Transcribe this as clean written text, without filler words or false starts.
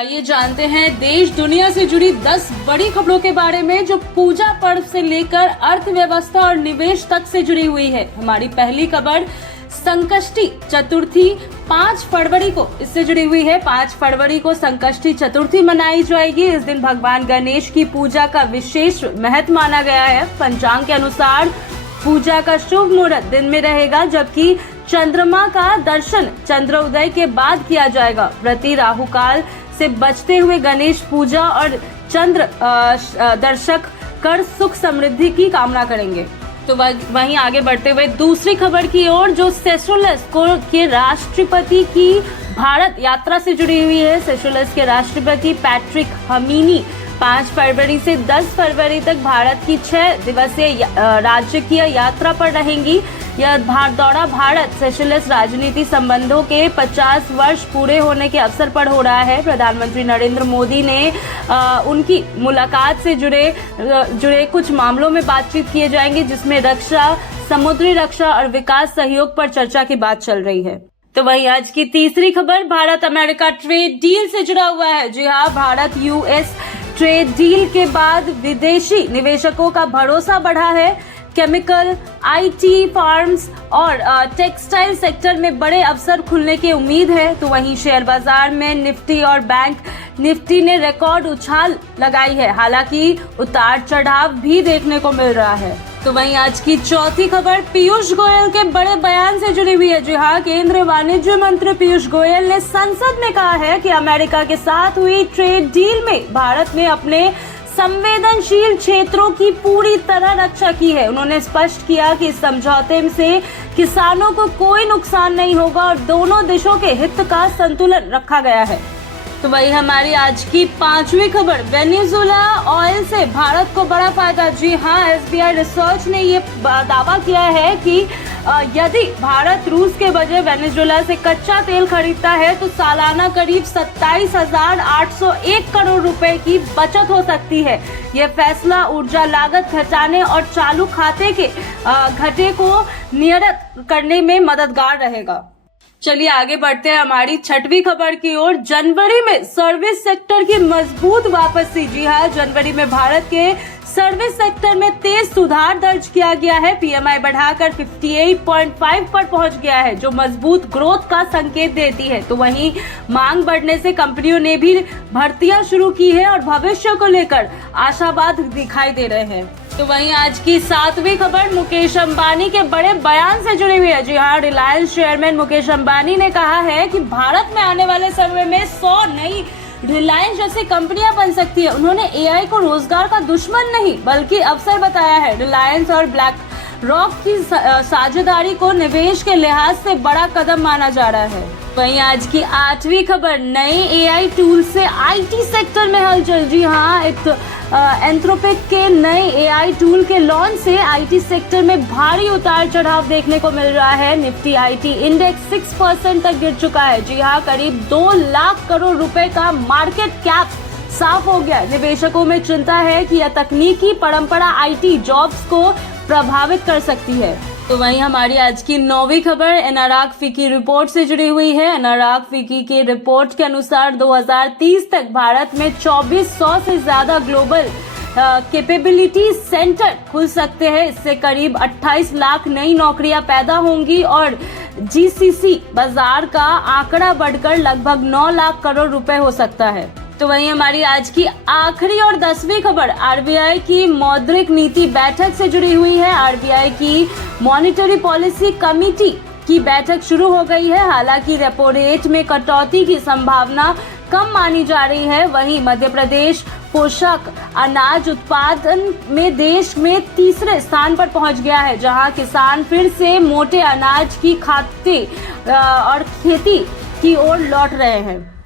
आइए जानते हैं देश दुनिया से जुड़ी 10 बड़ी खबरों के बारे में जो पूजा पर्व से लेकर अर्थव्यवस्था और निवेश तक से जुड़ी हुई है। हमारी पहली खबर संकष्टी चतुर्थी 5 फरवरी को इससे जुड़ी हुई है। 5 फरवरी को संकष्टी चतुर्थी मनाई जाएगी। इस दिन भगवान गणेश की पूजा का विशेष महत्व माना गया है। पंचांग के अनुसार पूजा का शुभ मुहूर्त दिन में रहेगा, जबकि चंद्रमा का दर्शन चंद्रोदय के बाद किया जाएगा। व्रती राहु काल से बचते हुए गणेश पूजा और चंद्र दर्शक कर सुख समृद्धि की कामना करेंगे। तो वहीं आगे बढ़ते हुए दूसरी खबर की ओर, जो सेशेल्स के राष्ट्रपति की भारत यात्रा से जुड़ी हुई है। सेशेल्स के राष्ट्रपति पैट्रिक हमीनी 5 फरवरी से 10 फरवरी तक भारत की 6 दिवसीय राजकीय यात्रा पर रहेंगी। यह दौरा भारत सेशेल्स राजनीति संबंधों के 50 वर्ष पूरे होने के अवसर पर हो रहा है। प्रधानमंत्री नरेंद्र मोदी ने उनकी मुलाकात से जुड़े कुछ मामलों में बातचीत किए जाएंगे, जिसमें रक्षा, समुद्री रक्षा और विकास सहयोग पर चर्चा की बात चल रही है। तो वही आज की तीसरी खबर भारत अमेरिका ट्रेड डील से जुड़ा हुआ है। जी हाँ, भारत यूएस ट्रेड डील के बाद विदेशी निवेशकों का भरोसा बढ़ा है। केमिकल, आईटी, फार्म्स और टेक्सटाइल सेक्टर में बड़े अवसर खुलने की उम्मीद है। तो वहीं शेयर बाजार में निफ्टी और बैंक निफ्टी ने रिकॉर्ड उछाल लगाई है। हालांकि उतार चढ़ाव भी देखने को मिल रहा है। तो वहीं आज की चौथी खबर पीयूष गोयल के बड़े बयान से जुड़ी हुई है। जी हाँ, केंद्रीय वाणिज्य मंत्री पीयूष गोयल ने संसद में कहा है कि अमेरिका के साथ हुई ट्रेड डील में भारत ने अपने संवेदनशील क्षेत्रों की पूरी तरह रक्षा की है। उन्होंने स्पष्ट किया कि इस समझौते से किसानों को कोई नुकसान नहीं होगा और दोनों देशों के हित का संतुलन रखा गया है। तो वही हमारी आज की 5वीं खबर, वेनेजुएला ऑयल से भारत को बड़ा फायदा। जी हाँ, एसबीआई रिसर्च ने ये दावा किया है कि यदि भारत रूस के बजाय वेनेजुएला से कच्चा तेल खरीदता है तो सालाना करीब 27,801 करोड़ रुपए की बचत हो सकती है। यह फैसला ऊर्जा लागत घटाने और चालू खाते के घाटे को नियंत्रित करने में मददगार रहेगा। चलिए आगे बढ़ते हैं हमारी 6वीं खबर की ओर। जनवरी में सर्विस सेक्टर की मजबूत वापसी। जी हाँ, जनवरी में भारत के सर्विस सेक्टर में तेज सुधार दर्ज किया गया है। पीएमआई बढ़ाकर 58.5 पर पहुंच गया है, जो मजबूत ग्रोथ का संकेत देती है। तो वहीं मांग बढ़ने से कंपनियों ने भी भर्तियां शुरू की है और भविष्य को लेकर आशावाद दिखाई दे रहे हैं। तो वहीं आज की 7वीं खबर मुकेश अंबानी के बड़े बयान से जुड़ी हुई है। जी हाँ, रिलायंस चेयरमैन मुकेश अंबानी ने कहा है कि भारत में आने वाले समय में 100 नई रिलायंस जैसी कंपनियां बन सकती है। उन्होंने एआई को रोजगार का दुश्मन नहीं बल्कि अवसर बताया है। रिलायंस और ब्लैक रॉक की साझेदारी को निवेश के लिहाज से बड़ा कदम माना जा रहा है। वहीं आज की 8वीं खबर, नए एआई टूल से आईटी सेक्टर में हलचल। जी हाँ, एंथ्रोपिक के नए एआई टूल के लॉन्च से आईटी सेक्टर में भारी उतार चढ़ाव देखने को मिल रहा है। निफ्टी आईटी इंडेक्स 6% तक गिर चुका है। जी हाँ, करीब 2 लाख करोड़ रुपए का मार्केट कैप साफ हो गया। निवेशकों में चिंता है कि यह तकनीकी परंपरा आईटी जॉब्स को प्रभावित कर सकती है। तो वहीं हमारी आज की 9वीं खबर एनाराग फिकी रिपोर्ट से जुड़ी हुई है। एनाराग फिकी की रिपोर्ट के अनुसार 2030 तक भारत में 2400 से ज्यादा ग्लोबल कैपेबिलिटी सेंटर खुल सकते हैं। इससे करीब 28 लाख नई नौकरियां पैदा होंगी और जीसीसी बाजार का आंकड़ा बढ़कर लगभग 9 लाख करोड़ रुपए हो सकता है। तो वहीं हमारी आज की आखिरी और 10वीं खबर आरबीआई की मौद्रिक नीति बैठक से जुड़ी हुई है। आरबीआई की मॉनिटरी पॉलिसी कमेटी की बैठक शुरू हो गई है। हालांकि रेपो रेट में कटौती की संभावना कम मानी जा रही है। वहीं मध्य प्रदेश पोषक अनाज उत्पादन में देश में तीसरे स्थान पर पहुंच गया है, जहां किसान फिर से मोटे अनाज की खाते और खेती की ओर लौट रहे हैं।